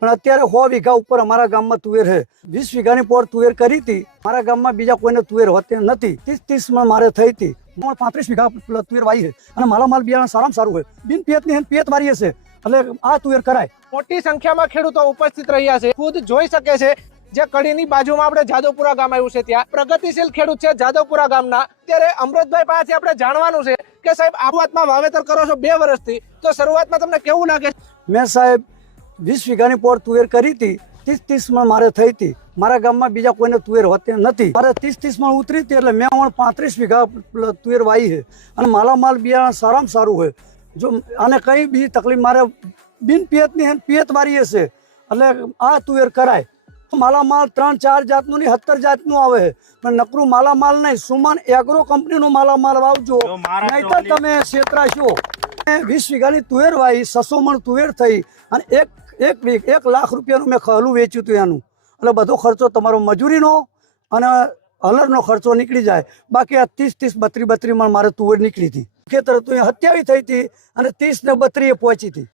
પણ અત્યારે 100 વીઘા ઉપર અમારા ગામમાં તુવેર છે। 20 વીઘાની પોર તુવેર કરી હતી। મારા ગામમાં બીજા કોઈને તુવેર હોતી નથી। 30 માં મારે થઈ હતી। 35 વીઘા તુવેર વાવી છે અને માલામાલ બિયારણ સારામાં સારું છે। બિન પિયતની પિયત વારી હશે એટલે આ તુવેર કરાય। મોટી સંખ્યામાં ખેડૂતો ઉપસ્થિત રહ્યા છે, ખુદ જોઈ શકે છે। જે કડીની બાજુમાં આપણે જાદવપુરા ગામ આવ્યું છે, ત્યાં પ્રગતિશીલ ખેડૂત છે જાદવપુરા ગામના। ત્યારે અમૃતભાઈ પાસેથી આપણે જાણવાનું છે કે સાહેબ આ વાતમાં વાવેતર કરો છો 2 વર્ષથી, તો શરૂઆતમાં તમને કેવું લાગે? મેં સાહેબ 20 વીઘાની પોર તુવેર કરી હતી। 30 માં મારે થઈ હતી। મારા ગામમાં બીજા કોઈને તુવેર હોતી નથી। મારે 30 માં ઉતરી હતી એટલે મેં 35 વીઘા તુવેર વાવી છે અને માલામાલ બિયારણ સારામાં સારું છે। જો આને કંઈ બીજી તકલીફ મારે બિન પિયતની પિયત વારી હશે એટલે આ તુવેર કરાય। માલામાલ 3-4 જાતનું નહીં 17 જાતનું આવે છે, પણ નકરું માલામાલ નહીં। સુમન એગ્રો કંપનીનું માલામાલ વાવજો, નહીંતર તમે છેતરાશો। 20 વીઘાની તુવેર વાવી, 600 મણ તુવેર થઈ અને 1 લાખ રૂપિયાનું મેં ખલું વેચ્યું હતું એનું। એટલે બધો ખર્ચો તમારો મજૂરીનો અને હલરનો ખર્ચો નીકળી જાય। બાકી આ 30 32 મણ મારે તુવેર નીકળી હતી। ખેતર તો 27 થઈ હતી અને 30 ને 32 પહોંચી હતી।